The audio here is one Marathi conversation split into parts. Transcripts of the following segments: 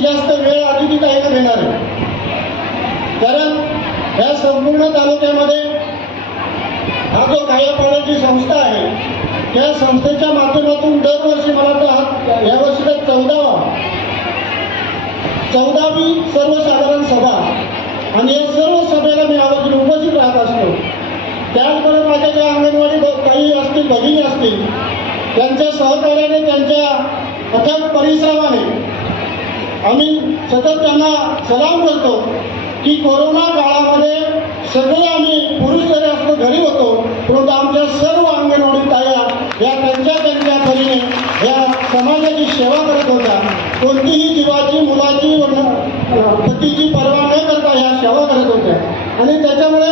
जास्तीत जास्त वेळ आदिती काही देणार आहे. कारण या संपूर्ण तालुक्यामध्ये हा जो कायापाड्याची संस्था आहे त्या संस्थेच्या माध्यमातून दरवर्षी मला वाटतं हा यावर्षी तर चौदावा चौदावी सर्वसाधारण सभा आणि या सर्व सभेला मी आवर्जून उपस्थित राहत असतो. त्याचबरोबर माझ्या ज्या अंगणवाडी काही असतील भगिनी असतील त्यांच्या सहकार्याने त्यांच्या अथक परिश्रमाने सतत त्यांना सलाम करतो की कोरोना काळामध्ये सगळे आम्ही पुरुष जरी असतो घरी होतो परंतु आमच्या सर्व अंगणवाडी ताया या त्यांच्या त्यांच्या परीने या समाजाची सेवा करत होत्या. कोणतीही जीवाची मुलाची पतीची पर्वा न करता ह्या सेवा करत होत्या. आणि त्याच्यामुळे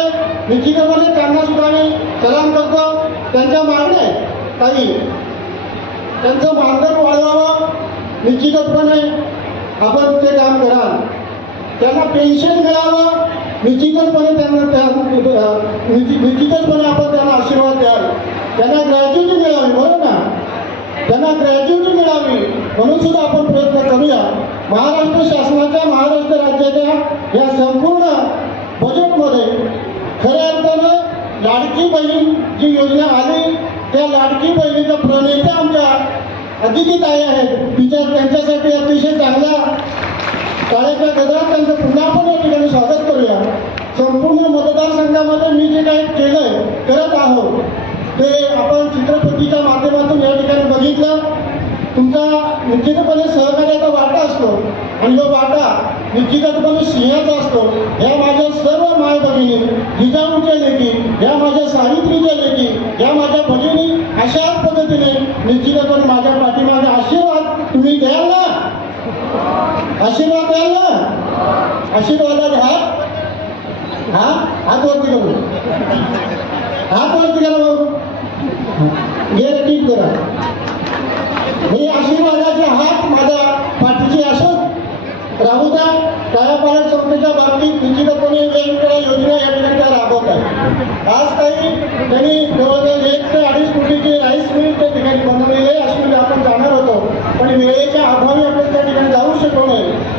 निश्चितपणे त्यांना सुद्धा आम्ही सलाम करतो. त्यांच्या मागण्या आहेत काही त्यांचं मानधन वाढवावं निश्चितपणे आपण ते काम कराल. त्यांना पेन्शन मिळावं निश्चितपणे त्यांना त्या निश्चितपणे आपण त्यांना आशीर्वाद द्याल. त्यांना ग्रॅज्युएटी मिळावी बरोबर ना? त्यांना ग्रॅज्युएटी मिळावी म्हणून सुद्धा आपण प्रयत्न करूया. महाराष्ट्र शासनाच्या महाराष्ट्र राज्याच्या या संपूर्ण बजेटमध्ये खऱ्या अर्थानं लाडकी बहीण जी योजना आली त्या लाडकी बहिणीचा प्रणेते आमच्या अतिथी ताई आहेत. तिच्या त्यांच्यासाठी अतिशय चांगला काळ्याच्या गजरात त्यांचं पुन्हा आपण या ठिकाणी स्वागत करूया. संपूर्ण मतदारसंघामध्ये मी जे काय केलंय करत आहोत ते आपण चित्रपतीच्या माध्यमातून या ठिकाणी बघितलं. तुमचा निश्चितपणे सहकार्याचा वाटा असतो आणि जो वाटा निश्चितपणे सिंहाचा असतो ह्या माझ्या सर्व माय भगिनी जिजाऊच्या लेखी ह्या माझ्या सावित्रीच्या लेखी ह्या माझ्या भगिनी अशाच पद्धतीने निश्चितपणे माझ्या पाठीमागे आशीर्वाद तुम्ही द्याल ना आशीर्वाद द्याल ना आशीर्वादात हात हा हात वरती करू हात वरती करा भाऊ हे रिपीट करा हे आशीर्वादाचे हात माझ्या पाठीची असोत राहू द्या कायापालक संस्थेच्या बाबतीत निश्चितपणे वेगवेगळ्या योजना या ठिकाणी त्या राबवत आहेत आज काही त्यांनी जवळजवळ एक ते अडीच कोटीचे राईस मिल त्या ठिकाणी बनवलेले असलेले आपण जाणार होतो पण वेळेच्या अभावी आपण त्या ठिकाणी जाऊ शकलो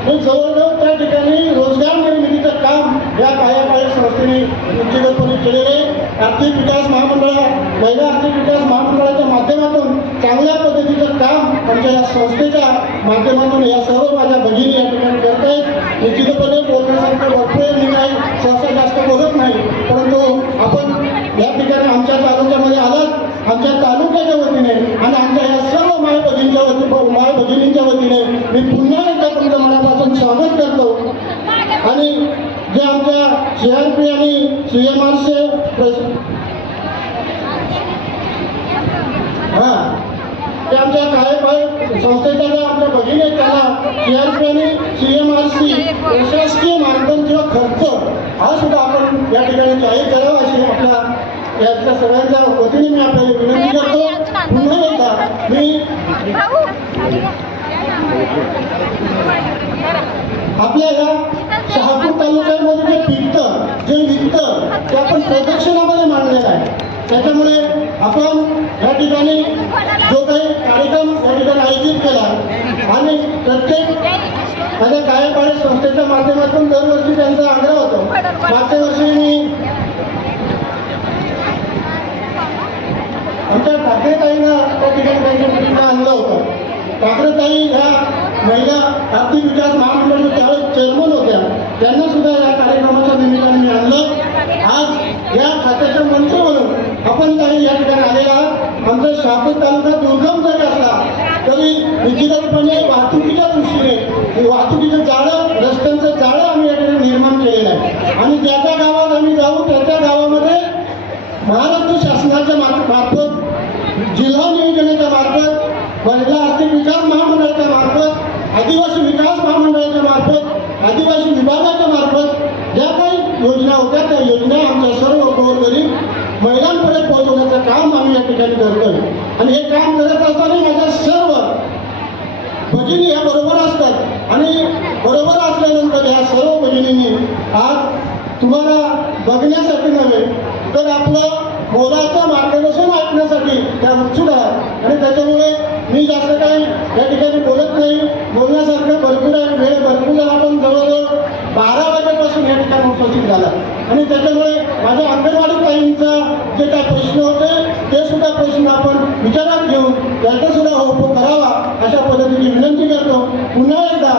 नाही जवळजवळ त्या ठिकाणी रोजगार निर्मितीचं काम या कायापालक संस्थेने निश्चितपणे केलेले आर्थिक विकास महामंडळा महिला आर्थिक विकास महामंडळाच्या माध्यमातून चांगल्या पद्धतीचं काम आमच्या या संस्थेच्या माध्यमातून या सर्व माझ्या भगिनी या ठिकाणी करत आहेत निश्चितपणे बोलण्यासारखं भरपूर मी नाही सहसा जास्त बोलत नाही परंतु आपण या ठिकाणी आमच्या तालुक्यामध्ये आलात. आमच्या तालुक्याच्या वतीने आणि आमच्या या सर्व माय भगिनीच्या वती माय भगिनींच्या वतीने मी पुन्हा एकदा तुमचं मनापासून स्वागत करतो आणि जे आमच्या सी आर पी आणि सी एम आरचे हा. ते आमच्या काय संस्थेच्या ज्या आमच्या भगिनी आहेत त्यांना सी आर पी आणि सी एम आर सी प्रशासकीय मानधन किंवा खर्च हा सुद्धा आपण या ठिकाणी जाहीर करावा अशी आपल्या याच्या सगळ्यांच्या वतीने मी आपल्याला विनंती करतो. पुन्हा एकदा मी आपल्या या शहापूर तालुक्यामध्ये जे पिकतं जे विकतं ते आपण प्रदक्षिणामध्ये मांडलेलं आहे त्याच्यामुळे आपण या ठिकाणी जो काही कार्यक्रम या ठिकाणी आयोजित केला आणि प्रत्येक माझ्या कायपाडे संस्थेच्या माध्यमातून दरवर्षी त्यांचा आग्रह होतो. मागच्या वर्षी मी आमच्या ठाकरे ताईंना त्या ठिकाणी त्यांच्या आणलं होतं. ठाकरे ताई महिला आर्थिक विकास महामंडळाच्या त्यावेळेस चेअरमन होत्या. त्यांना सुद्धा या कार्यक्रमाच्या निमित्ताने मी आणलं. आज या खात्याचे मंत्री म्हणून आपण काही या ठिकाणी आलेला आहात. आमचा शहापूर तालुका दुर्गम जरी असला तरी निश्चितपणे वाहतुकीच्या दृष्टीने वाहतुकीचं जाळं रस्त्यांचं जाळं आम्ही या ठिकाणी निर्माण केलेलं आहे आणि ज्या त्या गावात आम्ही जाऊ त्या त्या गावामध्ये महाराष्ट्र शासनाच्या मार्फ- मार्फत जिल्हा नियोजनाच्या मार्फत महिला आर्थिक विकास महामंडळाच्या मार्फत आदिवासी विकास महामंडळाच्या मार्फत आदिवासी विभागाच्या मार्फत ज्या काही योजना होत्या त्या योजना आमच्या सर्व गोरगरीब लोकांपर्यंत पोहोचवण्याचं काम आम्ही या ठिकाणी करतोय. आणि हे काम करत असताना माझ्या सर्व भगिनी ह्या बरोबर असतात. आणि बरोबर असल्यानंतर ह्या सर्व भगिनींनी आज तुम्हाला बघण्यासाठी नव्हे तर आपलं मोलाचं मार्गदर्शन ऐकण्यासाठी त्या उत्सुक आहेत आणि त्याच्यामुळे मी जास्त काही या ठिकाणी बोलत नाही. बोलण्यासारखं भरपूर आहे वेळ भरपूर जण आपण जवळजवळ बारा वाजेपासून या ठिकाणी उपस्थित झाला. आणि त्याच्यामुळे माझ्या अंगणवाडी ताईंचा जे काही प्रश्न होते ते सुद्धा प्रश्न आपण विचारात घेऊन याचा सुद्धा उपयोग करावा अशा पद्धतीची विनंती करतो. पुन्हा एकदा